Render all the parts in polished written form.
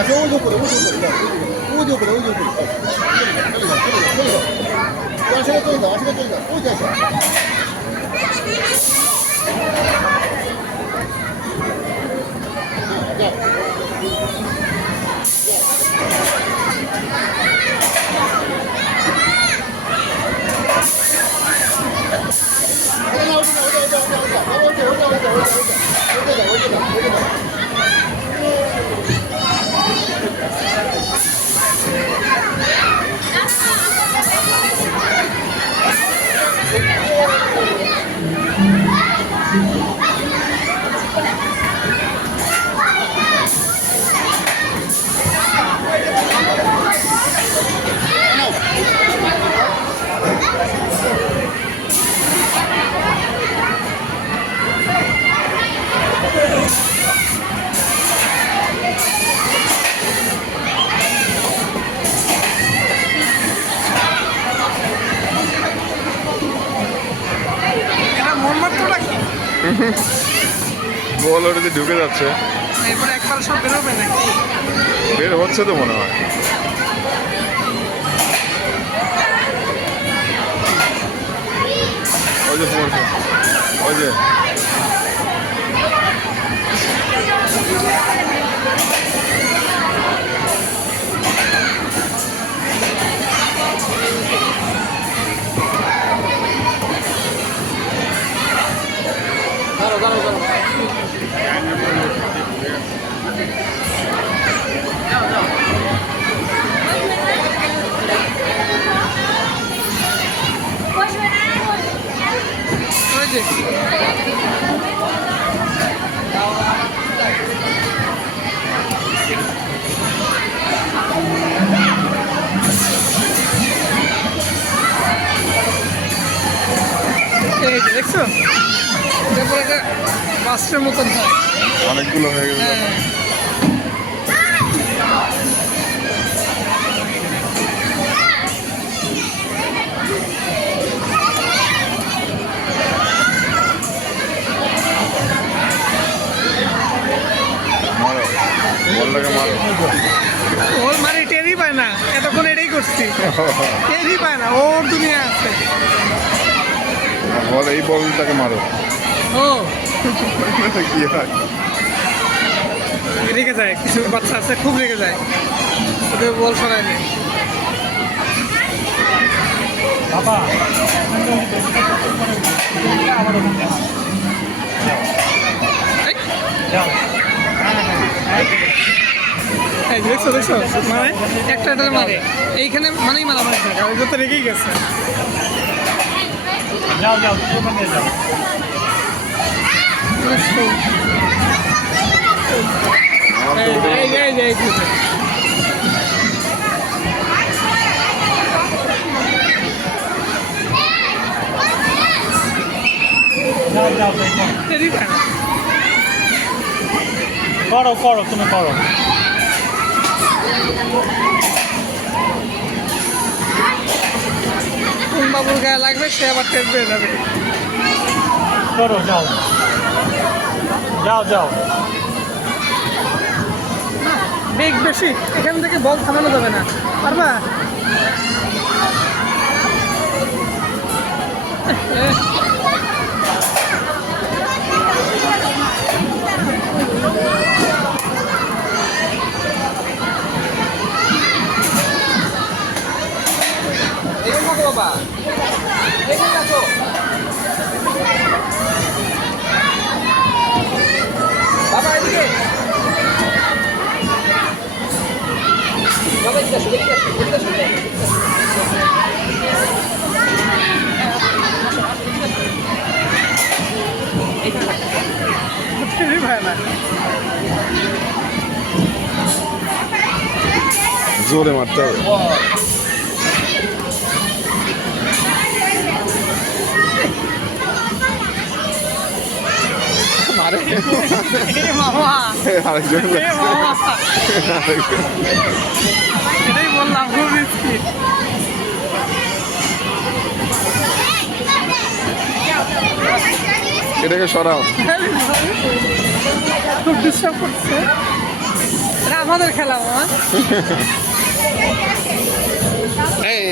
আচ্ছা ওই উপরে ওই উপরে ওই উপরে ওই উপরে আসলে চলে যাও আসলে চলে যাও ওই যাও বল ওটা যে ঢুকে যাচ্ছে এরপরে একবার সব বেরোবে নাকি? বের হচ্ছে তো মনে হয়। ওই যে পড়ছে ওই যে ওই যে এই যে দেখছো তারপরে এটা বাসের মতন হয় অনেকগুলো হয়ে গেছে। হ্যাঁ মারো বলটাকে মারো। ওর মানে টেরই পায় না, এতক্ষণ এটাই করছি, টেরই পায় না, ওর দুনিয়া আছে। বল এই বলটাকে মারো। ও কি হয় রেগে যায়, কিছু বাচ্চা আছে খুব রেগে যায়, ওদের বল সরাই নেই। বাবা এই দেখছো দেখছো মানে একটা মারে এইখানে মানেই মারামারি থাকে, ওই যত রেগেই গেছে। যাও যাও ওখানে যাও যাও যাও করো করো তুমি করো কোন বাবুর গায়ে লাগবে সে আবার টের পেয়ে যাবে। করো যাও যাও যাও বেগ বেশি, এখান থেকে বল থামানো যাবে না, পারবা? বাবা বাবা এদিকে বাবা এদিকে আসো এদিকে আসো এদিকে আসো জোরে মারতে হবে। মামা আরেকজন এটাই বললাম খুব রিস্কি। এটাকে সরাও। খুব ডিস্টার্ব করছে। এটা আমাদের খেলা মামা। এই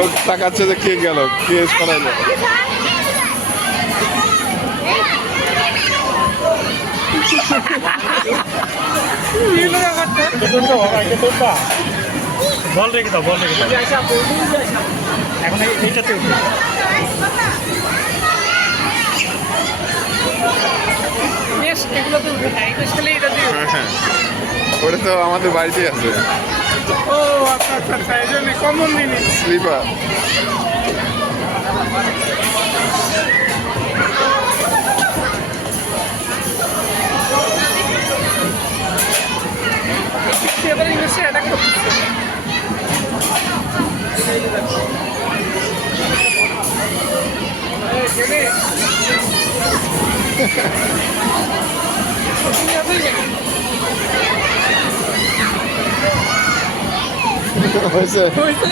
ও তাকাচ্ছে যে কে গেল, কে সরাইলো। এগুলো ব্যাপারটা। বল রেখে দাও, বল রেখে দাও। এখন এইটাতে উঠে। বেশ, এগুলো তো উঠে যায়। বেশ খেলে এটা দিয়ে উঠে। হ্যাঁ, ওটা তো আমাদের বাড়িতেই আছে, ও আচ্ছা আচ্ছা আচ্ছা, এই জন্য কমন জিনিস। স্লিপার। এবার ইংলিশে অ্যাটাক করতেছে। এই কেনে? তুমি আসলে হয়েছে হইছে?